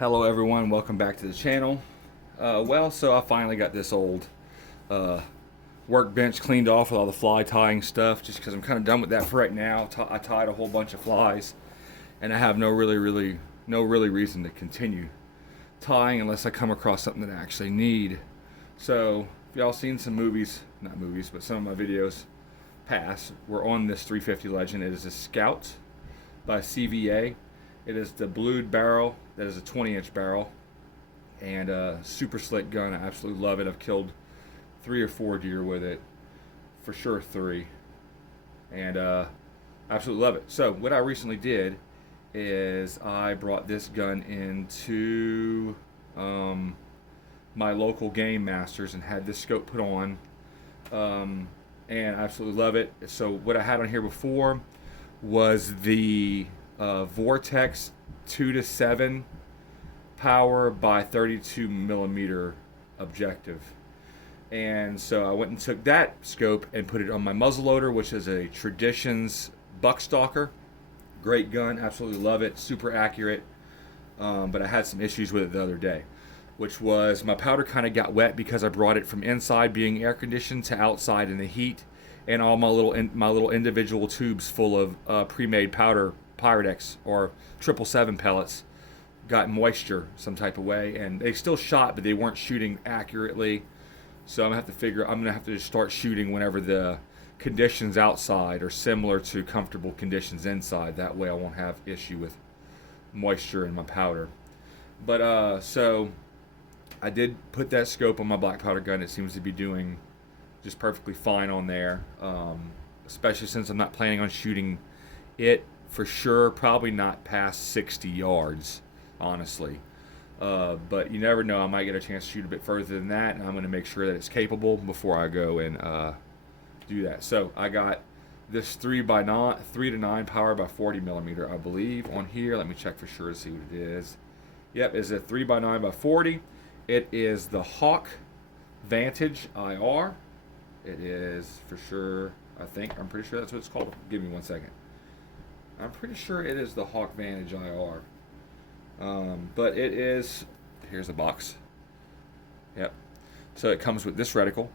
Hello everyone, welcome back to the channel. So I finally got this old workbench cleaned off with all the fly tying stuff, just because I'm kind of done with that for right now. I tied a whole bunch of flies, and I have no really reason to continue tying unless I come across something that I actually need. So if y'all seen some movies, not movies, but some of my videos past, we're on this 350 Legend. It is a Scout by CVA. It is the blued barrel. That is a 20-inch barrel, and a super slick gun. I absolutely love it. I've killed 3 or 4 deer with it, for sure 3, and absolutely love it. So what I recently did is I brought this gun into my local game masters and had this scope put on, and I absolutely love it. So what I had on here before was the Vortex 2-7 power by 32 millimeter objective, and so I went and took that scope and put it on my muzzleloader, which is a Traditions Buckstalker. Great gun, absolutely love it, super accurate, but I had some issues with it the other day, which was my powder kind of got wet because I brought it from inside being air conditioned to outside in the heat, and all my little individual tubes full of pre-made powder Pyrex or 777 pellets got moisture some type of way, and they still shot, but they weren't shooting accurately. So I'm gonna have to just start shooting whenever the conditions outside are similar to comfortable conditions inside. That way I won't have issue with moisture in my powder. But so I did put that scope on my black powder gun. It seems to be doing just perfectly fine on there, especially since I'm not planning on shooting it for sure, probably not past 60 yards, honestly. But you never know, I might get a chance to shoot a bit further than that, and I'm going to make sure that it's capable before I go and do that. So I got this 3 to 9 power by 40 millimeter, I believe, on here. Let me check for sure to see what it is. Yep, it's a 3 by 9 by 40. It is the Hawk Vantage IR. It is for sure, I'm pretty sure that's what it's called. Give me 1 second. I'm pretty sure it is the Hawk Vantage IR. But it is, here's the box. Yep. So it comes with this reticle.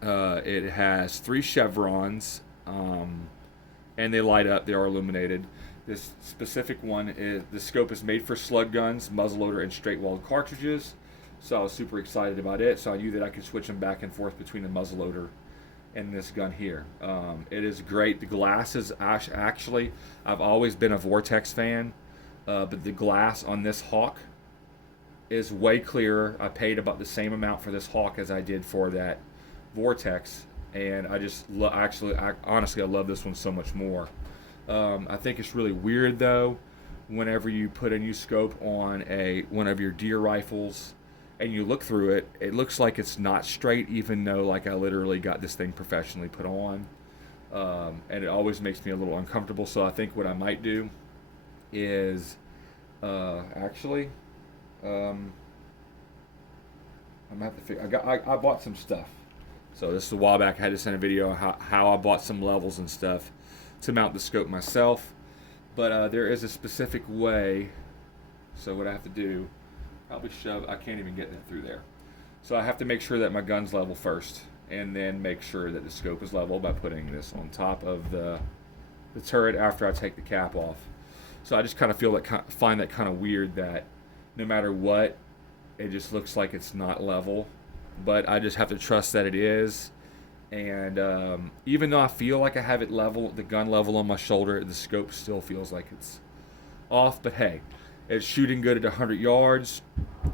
It has 3 chevrons, and they light up, they are illuminated. This specific one, the scope is made for slug guns, muzzleloader, and straight-walled cartridges. So I was super excited about it. So I knew that I could switch them back and forth between the muzzleloader and this gun here. It is great. The glass is actually, I've always been a Vortex fan, but the glass on this Hawk is way clearer. I paid about the same amount for this Hawk as I did for that Vortex, and I just honestly, I love this one so much more. I think it's really weird though, whenever you put a new scope on one of your deer rifles and you look through it, it looks like it's not straight, even though like I literally got this thing professionally put on, and it always makes me a little uncomfortable. So I think what I might do is actually I'm gonna have to figure. I bought some stuff. So this is a while back. I had to send a video how I bought some levels and stuff to mount the scope myself, but there is a specific way. So what I have to do, probably I can't even get that through there. So I have to make sure that my gun's level first, and then make sure that the scope is level by putting this on top of the turret after I take the cap off. So I just kind of find that kind of weird that no matter what, it just looks like it's not level. But I just have to trust that it is. And even though I feel like I have it level, the gun level on my shoulder, the scope still feels like it's off. But hey, it's shooting good at 100 yards.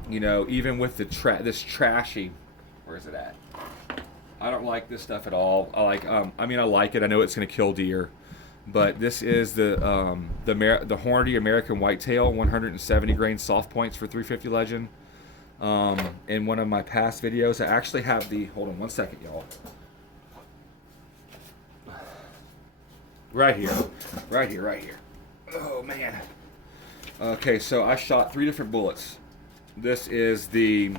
You know, even with this trashy, where is it at? I don't like this stuff at all. I like it. I know it's gonna kill deer, but this is the Hornady American Whitetail 170 grain soft points for 350 Legend. In one of my past videos, I actually have hold on 1 second, y'all. Right here. Oh man. Okay, so I shot 3 different bullets. This is those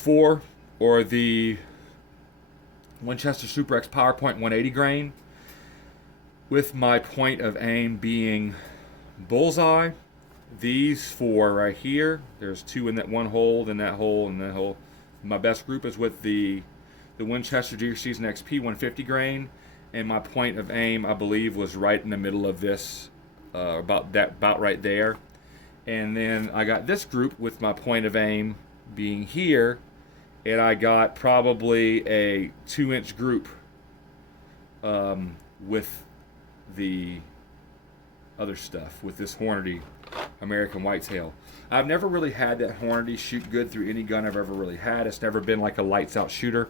4, or the Winchester Super X PowerPoint 180 grain, with my point of aim being Bullseye, these four right here, there's two in that one hole, then that hole, and that hole. My best group is with the Winchester Deer Season XP 150 grain, and my point of aim, I believe, was right in the middle of this, about right there. And then I got this group with my point of aim being here, and I got probably a 2-inch group with the other stuff, with this Hornady American Whitetail. I've never really had that Hornady shoot good through any gun I've ever really had. It's never been like a lights out shooter.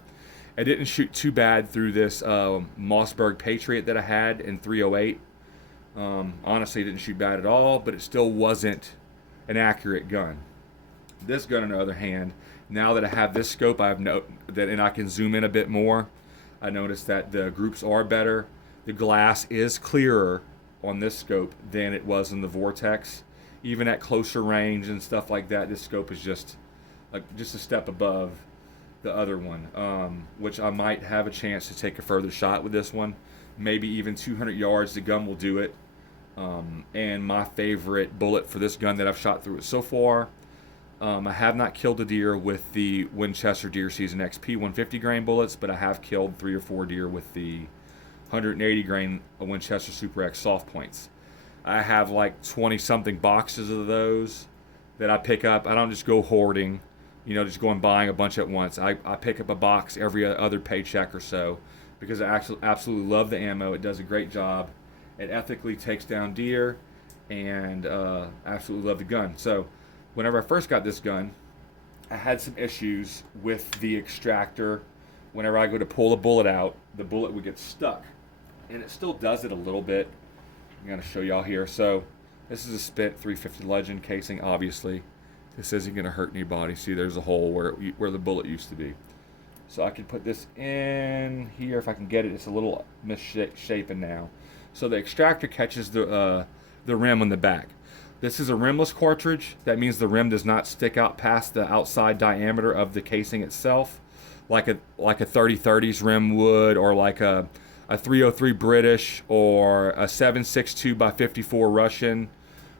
I didn't shoot too bad through this Mossberg Patriot that I had in 308. Honestly, it didn't shoot bad at all, but it still wasn't an accurate gun. This gun, on the other hand, now that I have this scope, and I can zoom in a bit more. I noticed that the groups are better. The glass is clearer on this scope than it was in the Vortex. Even at closer range and stuff like that, this scope is just a step above the other one, which I might have a chance to take a further shot with this one. Maybe even 200 yards, the gun will do it. And my favorite bullet for this gun that I've shot through it so far, I have not killed a deer with the Winchester Deer Season XP 150 grain bullets, but I have killed 3 or 4 deer with the 180 grain Winchester Super X soft points. I have like 20 something boxes of those that I pick up. I don't just go hoarding, just go and buying a bunch at once. I pick up a box every other paycheck or so because I absolutely love the ammo. It does a great job. It ethically takes down deer, and absolutely love the gun. So whenever I first got this gun, I had some issues with the Extractor. Whenever I go to pull a bullet out, the bullet would get stuck. And it still does it a little bit. I'm going to show y'all here. So this is a spent 350 Legend casing, obviously. This isn't going to hurt anybody. See, there's a hole where the bullet used to be. So I can put this in here if I can get it. It's a little misshapen now. So the Extractor catches the rim on the back. This is a rimless cartridge. That means the rim does not stick out past the outside diameter of the casing itself, like a 30-30s rim would, or like a 303 British, or a 7.62 by 54 Russian,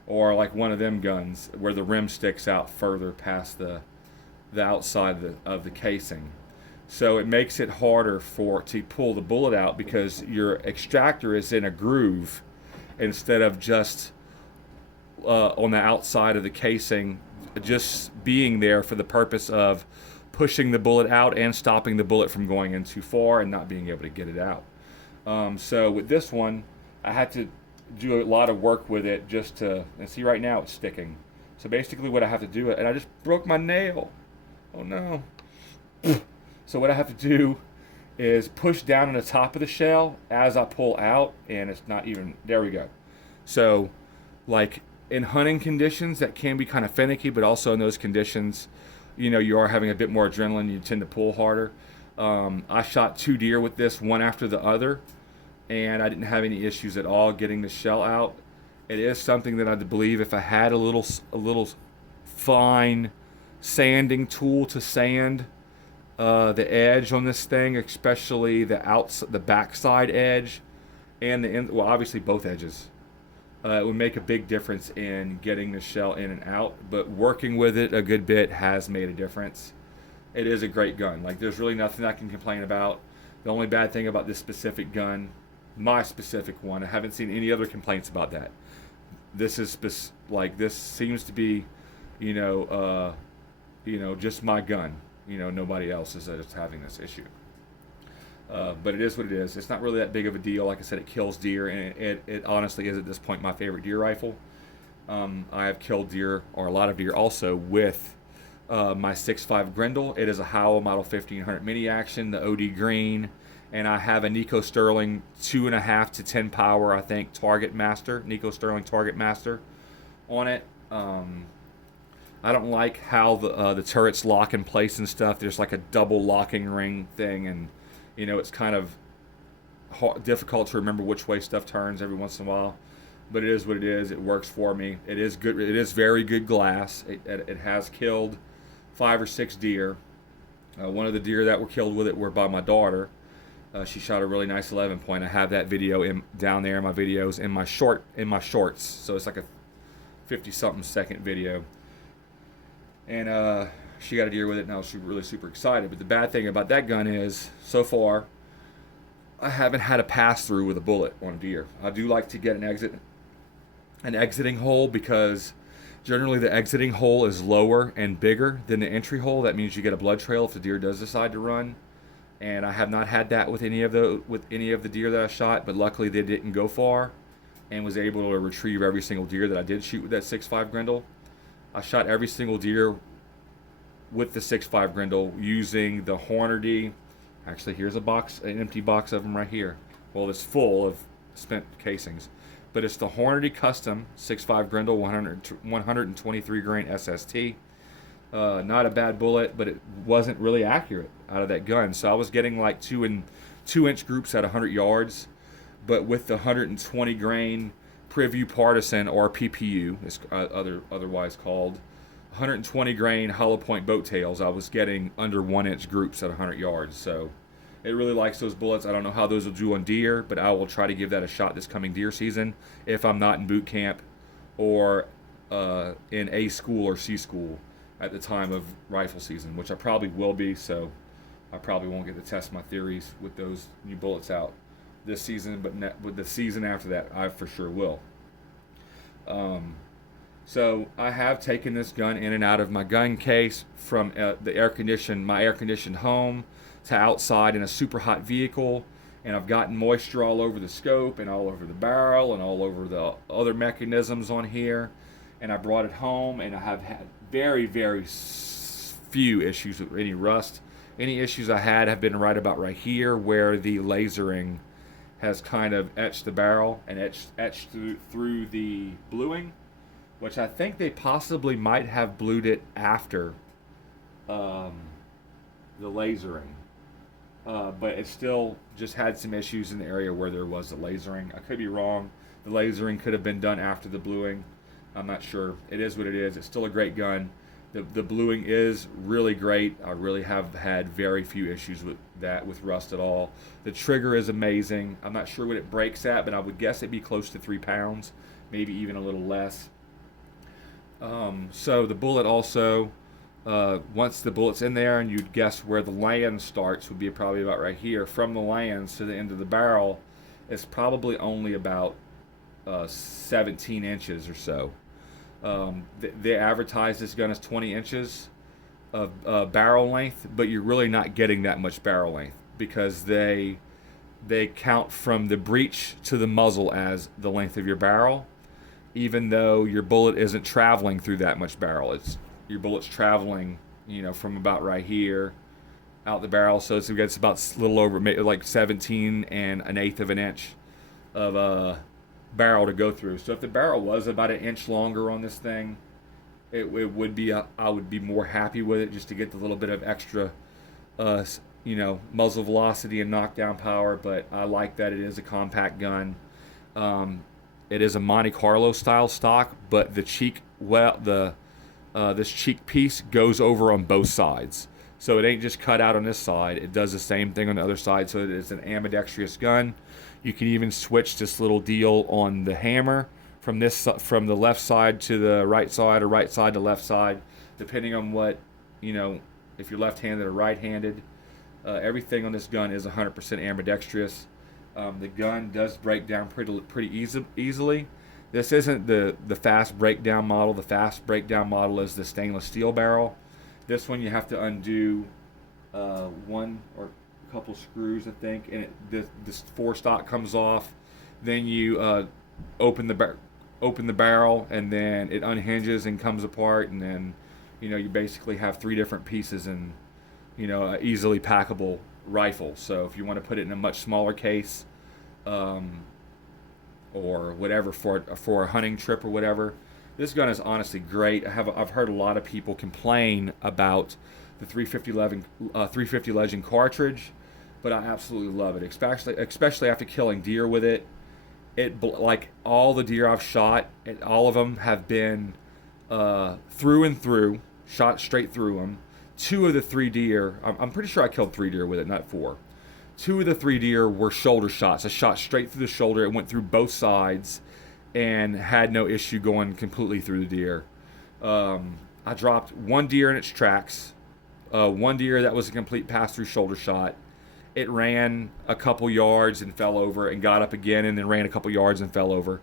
or like one of them guns where the rim sticks out further past the outside of the casing. So it makes it harder to pull the bullet out because your Extractor is in a groove instead of just on the outside of the casing, just being there for the purpose of pushing the bullet out and stopping the bullet from going in too far and not being able to get it out. So with this one, I had to do a lot of work with it and see right now it's sticking. So basically what I have to do, and I just broke my nail. Oh no. So what I have to do is push down on the top of the shell as I pull out, and it's not even, there we go. So like in hunting conditions, that can be kind of finicky, but also in those conditions, you are having a bit more adrenaline, you tend to pull harder. I shot 2 deer with this, one after the other, and I didn't have any issues at all getting the shell out. It is something that I believe if I had a little fine sanding tool to sand the edge on this thing, especially the backside edge and well, obviously both edges, it would make a big difference in getting the shell in and out. But working with it a good bit has made a difference. It is a great gun. Like, there's really nothing I can complain about. The only bad thing about this specific gun, my specific one, I haven't seen any other complaints about that. This seems to be, just my gun. Nobody else is having this issue. But it is what it is. It's not really that big of a deal. Like I said, it kills deer, and it honestly is at this point my favorite deer rifle. I have killed deer, or a lot of deer also, with my 6.5 Grendel. It is a Howell Model 1500 mini action, the OD green, and I have a Nico Sterling 2.5 to 10 power, I think, Target Master, Nico Sterling Target Master on it. I don't like how the turrets lock in place and stuff. There's like a double locking ring thing, and it's kind of difficult to remember which way stuff turns every once in a while. But it is what it is. It works for me. It is good. It is very good glass. It has killed 5 or 6 deer. One of the deer that were killed with it were by my daughter, She shot a really nice 11 point. I have that video down there in my videos in my shorts. So it's like a 50-something second video. And she got a deer with it, and I was really super excited. But the bad thing about that gun is, so far, I haven't had a pass through with a bullet on a deer. I do like to get an exiting hole, because generally the exiting hole is lower and bigger than the entry hole. That means you get a blood trail if the deer does decide to run. And I have not had that with any of the deer that I shot, but luckily they didn't go far, and was able to retrieve every single deer that I did shoot with that 6.5 Grendel. I shot every single deer with the 6.5 Grendel using the Hornady. Actually, here's an empty box of them right here. Well, it's full of spent casings, but it's the Hornady Custom 6.5 Grendel 123 grain SST. Not a bad bullet, but it wasn't really accurate out of that gun. So I was getting like 2-inch groups at 100 yards, but with the 120 grain Preview Partisan, or PPU, it's otherwise called, 120 grain hollow point boat tails, I was getting under 1-inch groups at 100 yards. So it really likes those bullets. I don't know how those will do on deer, but I will try to give that a shot this coming deer season if I'm not in boot camp or in A school or C school at the time of rifle season, which I probably will be. So I probably won't get to test my theories with those new bullets out this season, but with the season after that, I for sure will. So I have taken this gun in and out of my gun case from my air-conditioned home to outside in a super hot vehicle, and I've gotten moisture all over the scope and all over the barrel and all over the other mechanisms on here. And I brought it home, and I have had very, very few issues with any rust. Any issues I had have been right about right here, where the lasering has kind of etched the barrel and etched through the bluing, which I think they possibly might have blued it after the lasering. But it still just had some issues in the area where there was the lasering. I could be wrong. The lasering could have been done after the bluing. I'm not sure. It is what it is. It's still a great gun. The bluing is really great. I really have had very few issues with that, with rust at all. The trigger is amazing. I'm not sure what it breaks at, but I would guess it'd be close to 3 pounds, maybe even a little less. So the bullet also, once the bullet's in there, and you'd guess where the land starts would be probably about right here. From the lands to the end of the barrel, it's probably only about 17 inches or so. They advertise this gun as 20 inches of barrel length, but you're really not getting that much barrel length, because they count from the breech to the muzzle as the length of your barrel, even though your bullet isn't traveling through that much barrel. Your bullet's traveling, from about right here out the barrel. So it's about a little over like 17 1/8 of an inch of barrel to go through. So if the barrel was about an inch longer on this thing, it would be I would be more happy with it, just to get the little bit of extra muzzle velocity and knockdown power. But I like that it is a compact gun. It is a Monte Carlo style stock, but the cheek this cheek piece goes over on both sides, so it ain't just cut out on this side. It does the same thing on the other side. So it is an ambidextrous gun. You can even switch this little deal on the hammer from the left side to the right side, or right side to left side, depending on what, if you're left-handed or right-handed. Everything on this gun is 100% ambidextrous. The gun does break down pretty easily. This isn't the fast breakdown model. The fast breakdown model is the stainless steel barrel. This one you have to undo one or couple screws, I think, and this forestock comes off. Then you open the barrel, and then it unhinges and comes apart, and then you basically have 3 different pieces in an easily packable rifle. So if you want to put it in a much smaller case, or whatever, for a hunting trip or whatever, this gun is honestly great. I've heard a lot of people complain about the 350 Legend cartridge, but I absolutely love it, especially after killing deer with it. Like all the deer I've shot, all of them have been through and through, shot straight through them. 2 of the 3 deer, I'm pretty sure I killed 3 deer with it, not 4. 2 of the 3 deer were shoulder shots. I shot straight through the shoulder. It went through both sides and had no issue going completely through the deer. I dropped 1 deer in its tracks. 1 deer that was a complete pass-through shoulder shot. It ran a couple yards and fell over, and got up again, and then ran a couple yards and fell over.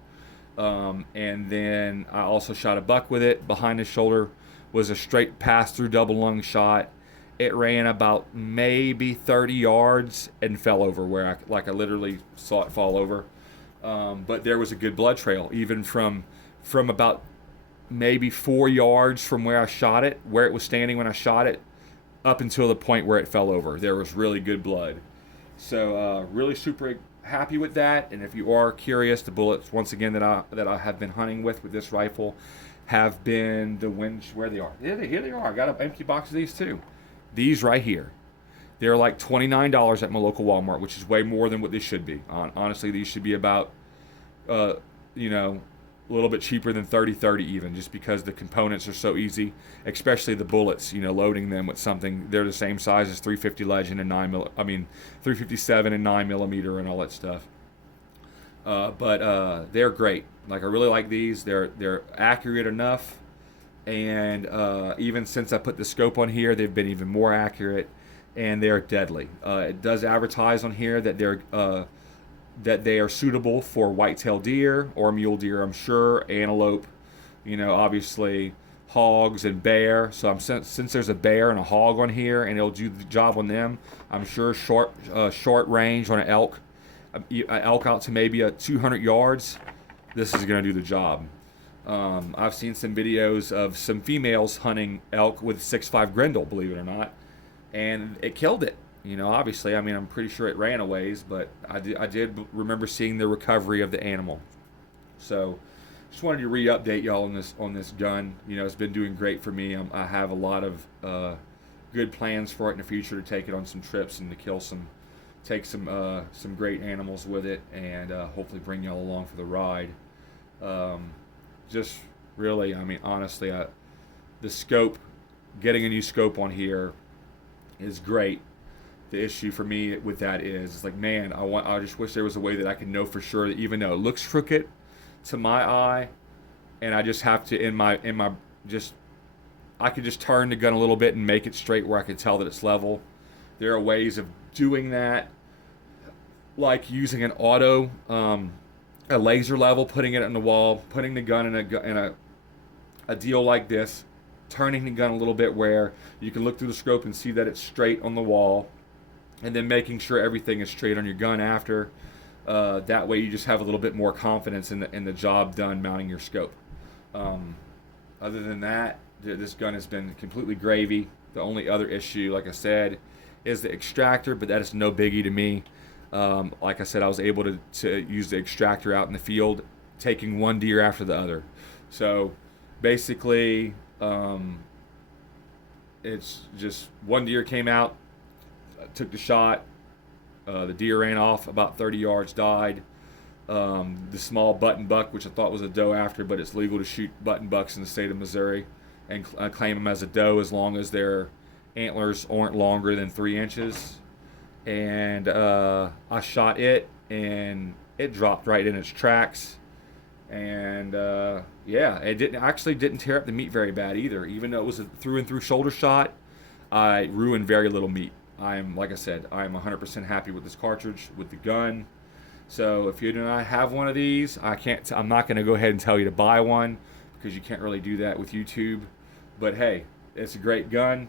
And then I also shot a buck with it. Behind the shoulder was a straight pass-through double lung shot. It ran about maybe 30 yards and fell over, where I literally saw it fall over. But there was a good blood trail, even from about maybe 4 yards from where I shot it, where it was standing when I shot it, up until the point where it fell over. There was really good blood. So really super happy with that. And if you are curious, the bullets, once again, that I have been hunting with this rifle have been the winch. Where they are. Here they are. I got an empty box of these too. These right here. They're like $29 at my local Walmart, which is way more than what they should be. Honestly, these should be about, a little bit cheaper than $30 even, just because the components are so easy, especially the bullets. Loading them with something, they're the same size as 350 Legend and 357 and 9mm and all that stuff. But they're great. Like, I really like these. They're accurate enough, and even since I put the scope on here, they've been even more accurate, and they're deadly. It does advertise on here that they are suitable for whitetail deer or mule deer, I'm sure, antelope, obviously hogs and bear. So since there's a bear and a hog on here, and it'll do the job on them, I'm sure short range on an elk out to maybe 200 yards, this is going to do the job. I've seen some videos of some females hunting elk with 6.5 Grendel, believe it or not, and it killed it. Obviously, I'm pretty sure it ran a ways, but I did remember seeing the recovery of the animal. So, just wanted to re-update y'all on this gun. It's been doing great for me. I have a lot of good plans for it in the future to take it on some trips and to take some great animals with it, and hopefully bring y'all along for the ride. Just really, honestly, the scope, getting a new scope on here is great. The issue for me with that is, it's like, man, I just wish there was a way that I could know for sure that, even though it looks crooked to my eye, and I just have to I could just turn the gun a little bit and make it straight where I could tell that it's level. There are ways of doing that, like using an auto, a laser level, putting it on the wall, putting the gun in a deal like this, turning the gun a little bit where you can look through the scope and see that it's straight on the wall, and then making sure everything is straight on your gun after. That way you just have a little bit more confidence in the job done mounting your scope. Other than that, this gun has been completely gravy. The only other issue, like I said, is the extractor, but that is no biggie to me. Like I said, I was able to use the extractor out in the field, taking 1 deer after the other. So basically, it's just 1 deer came out, took the shot, the deer ran off about 30 yards, died. The small button buck, which I thought was a doe after, but it's legal to shoot button bucks in the state of Missouri and claim them as a doe as long as their antlers aren't longer than 3 inches. And I shot it, and it dropped right in its tracks. And it didn't tear up the meat very bad either. Even though it was a through and through shoulder shot, I ruined very little meat. Like I said, I am 100% happy with this cartridge, with the gun. So if you do not have one of these, I'm not going to go ahead and tell you to buy one, because you can't really do that with YouTube. But hey, it's a great gun.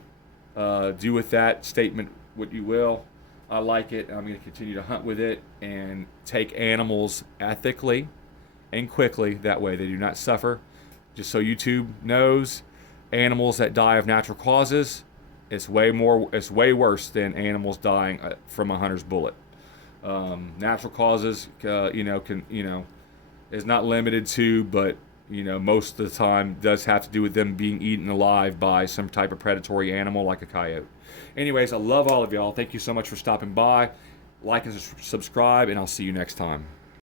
Do with that statement what you will. I like it. I'm going to continue to hunt with it and take animals ethically and quickly. That way they do not suffer. Just so YouTube knows, animals that die of natural causes, it's way worse than animals dying from a hunter's bullet. Natural causes, is not limited to, but most of the time does have to do with them being eaten alive by some type of predatory animal like a coyote. Anyways, I love all of y'all. Thank you so much for stopping by. Like and subscribe, and I'll see you next time.